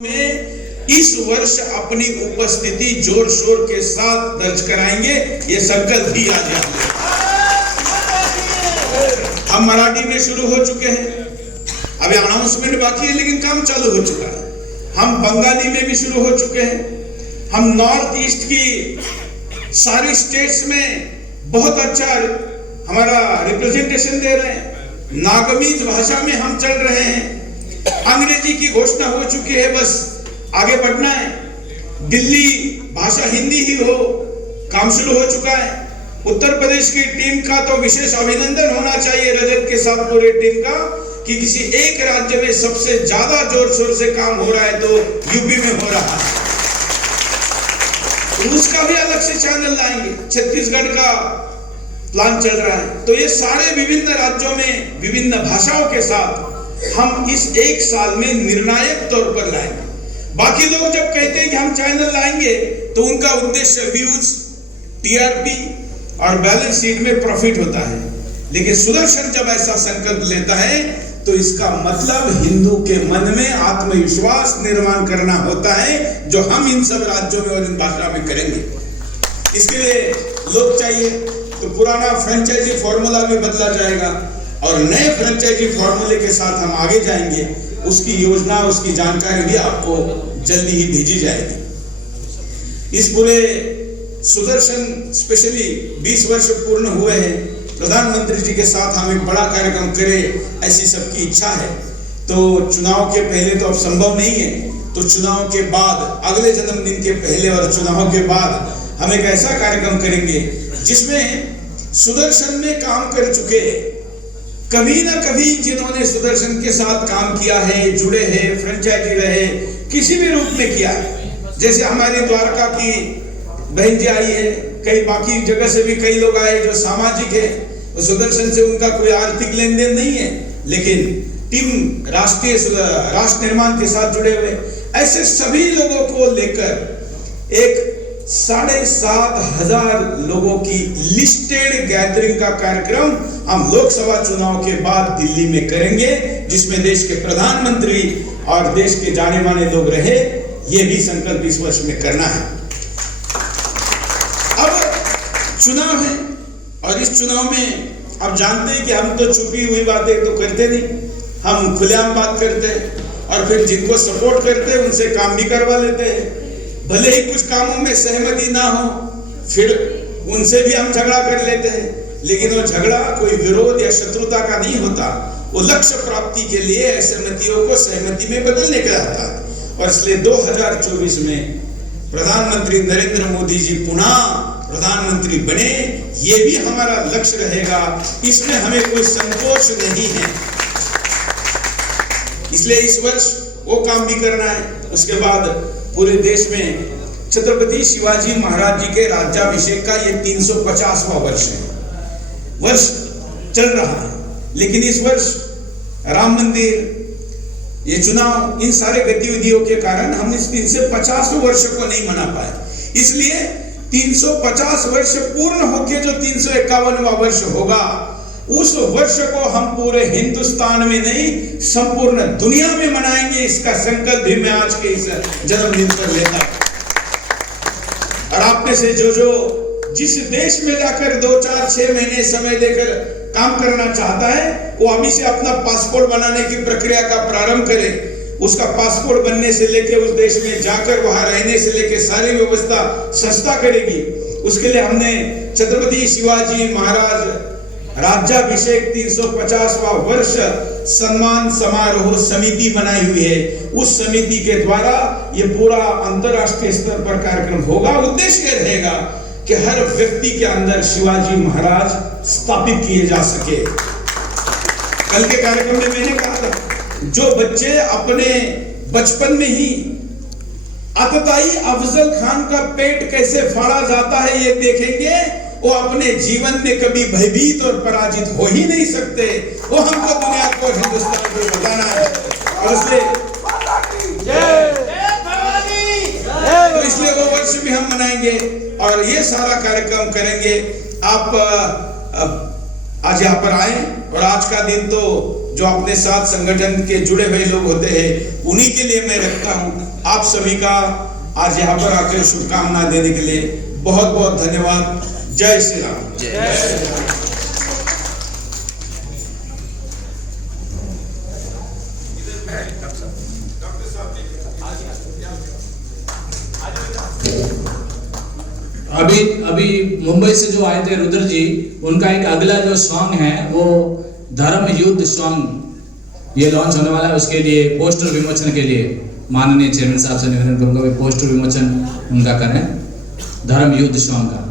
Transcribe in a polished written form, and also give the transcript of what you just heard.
में इस वर्ष अपनी उपस्थिति जोर शोर के साथ दर्ज कराएंगे, ये संकल्प भी आज हम मराठी में शुरू हो चुके हैं, अभी अनाउंसमेंट बाकी है लेकिन काम चालू हो चुका है। हम बंगाली में भी शुरू हो चुके हैं। हम नॉर्थ ईस्ट की सारी स्टेट्स में बहुत अच्छा हमारा रिप्रेजेंटेशन दे रहे हैं। नागमीज भाषा में हम चल रहे हैं। अंग्रेजी की घोषणा हो चुकी है, बस आगे बढ़ना है। दिल्ली भाषा हिंदी ही हो, काम शुरू हो चुका है। उत्तर प्रदेश की टीम का तो विशेष अभिनंदन होना चाहिए रजत के साथ पूरे टीम का, कि किसी एक राज्य में सबसे ज्यादा जोर शोर से काम हो रहा है तो यूपी में हो रहा है। उसका भी अलग से चैनल लाएंगे। छत्तीसगढ़ का प्लान चल रहा है। तो ये सारे विभिन्न राज्यों में विभिन्न भाषाओं के साथ हम इस एक साल में निर्णायक तौर पर लाएंगे। बाकी लोग जब कहते हैं कि हम चैनल लाएंगे तो उनका उद्देश्य व्यूज, टीआरपी और बैलेंस शीट में प्रॉफिट होता है, लेकिन सुदर्शन जब ऐसा संकल्प लेता है तो इसका मतलब हिंदू के मन में आत्मविश्वास निर्माण करना होता है, जो हम इन सब राज्यों में और इन भाषा में करेंगे। इसके लिए लोग चाहिए, तो पुराना फ्रेंचाइजी फॉर्मूला भी बदला जाएगा और नए फ्रेंचाइजी फॉर्मूले के साथ हम आगे जाएंगे। उसकी योजना, उसकी जानकारी भी आपको जल्दी ही भेजी जाएगी। इस पूरे सुदर्शन स्पेशली 20 वर्ष पूर्ण हुए हैं। प्रधानमंत्री जी के साथ हम एक बड़ा कार्यक्रम करें, ऐसी सबकी इच्छा है। तो चुनाव के पहले तो अब संभव नहीं है, तो चुनाव के बाद, अगले जन्मदिन के पहले और चुनाव के बाद हम एक ऐसा कार्यक्रम करेंगे जिसमें सुदर्शन में काम कर चुके, कभी ना कभी जिन्होंने सुदर्शन के साथ काम किया है, जुड़े हैं, फ्रेंचाइजी रहे, किसी भी रूप में किया है। जैसे हमारी द्वारका की बहन जी आई है, कई बाकी जगह से भी कई लोग आए जो सामाजिक है। सुदर्शन से उनका कोई आर्थिक लेन देन नहीं है, लेकिन टीम राष्ट्र निर्माण के साथ जुड़े हुए, ऐसे सभी लोगों को लेकर एक 7,500 लोगों की लिस्टेड गैदरिंग का कार्यक्रम हम लोकसभा चुनाव के बाद दिल्ली में करेंगे, जिसमें देश के प्रधानमंत्री और देश के जाने माने लोग रहे। ये भी संकल्प इस वर्ष में करना है। अब चुनाव है और इस चुनाव में आप जानते हैं कि हम तो छुपी हुई बातें तो करते नहीं, हम खुलेआम बात करते हैं और फिर जिनको सपोर्ट करते हैं उनसे काम भी करवा लेते हैं। भले ही कुछ कामों में सहमति ना हो, फिर उनसे भी हम झगड़ा कर लेते हैं, लेकिन वो झगड़ा कोई विरोध या शत्रुता का नहीं होता। वो लक्ष्य प्राप्ति के लिए असहमतियों को सहमति में बदलने का आता है। और इसलिए 2024 में प्रधानमंत्री नरेंद्र मोदी जी पुनः प्रधानमंत्री बने, ये भी हमारा लक्ष्य रहेगा। इसमें हमें कोई संकोच नहीं है। इसलिए इस वर्ष वो काम भी करना है। उसके बाद पूरे देश में छत्रपति शिवाजी महाराज जी के राज्याभिषेक का ये 350वां वर्ष है। वर्ष चल रहा है, लेकिन इस वर्ष राम मंदिर, ये चुनाव, इन सारे गतिविधियों के कारण हम इस 350वें वर्ष को नहीं मना पाए। इसलिए 350 वर्ष पूर्ण होके जो 351वां वर्ष होगा, उस वर्ष को हम पूरे हिंदुस्तान में नहीं, संपूर्ण दुनिया में मनाएंगे। इसका संकल्प भी मैं आज के इस जन्मदिन पर लेता हूं। और आप में से जो जिस देश में जाकर 2, 4, 6 महीने समय देकर काम करना चाहता है, वो अभी से अपना पासपोर्ट बनाने की प्रक्रिया का प्रारंभ करे। उसका पासपोर्ट बनने से लेके उस देश में जाकर वहां रहने से लेके सारी व्यवस्था संस्था करेगी। उसके लिए हमने छत्रपति शिवाजी महाराज राज्याभिषेक 350वां वर्ष सम्मान समारोह समिति बनाई हुई है। उस समिति के द्वारा ये पूरा अंतरराष्ट्रीय स्तर पर कार्यक्रम होगा। उद्देश्य रहेगा कि हर व्यक्ति के अंदर शिवाजी महाराज स्थापित किए जा सके। कल के कार्यक्रम में मैंने कहा था, जो बच्चे अपने बचपन में ही आतताई अफजल खान का पेट कैसे फाड़ा जाता है ये देखेंगे, वो अपने जीवन में कभी भयभीत और पराजित हो ही नहीं सकते। वो हमको दुनिया को, हिंदुस्तान को बताना है। और इसलिए वो वर्ष भी हम मनाएंगे और ये सारा कार्यक्रम करेंगे। आप आज यहाँ पर आए और आज का दिन तो जो अपने साथ संगठन के जुड़े हुए लोग होते हैं, उन्हीं के लिए मैं रखता हूं। आप सभी का आज यहाँ पर आकर शुभकामना देने के लिए बहुत बहुत धन्यवाद। जय श्री राम। जय श्री राम। अभी मुंबई से जो आए थे रुद्र जी, उनका एक अगला जो सॉन्ग है वो धर्म युद्ध सॉन्ग ये लॉन्च होने वाला है। उसके लिए पोस्टर विमोचन के लिए माननीय चेयरमैन साहब से निवेदन करूंगा, पोस्टर विमोचन उनका करें धर्म युद्ध सॉन्ग का।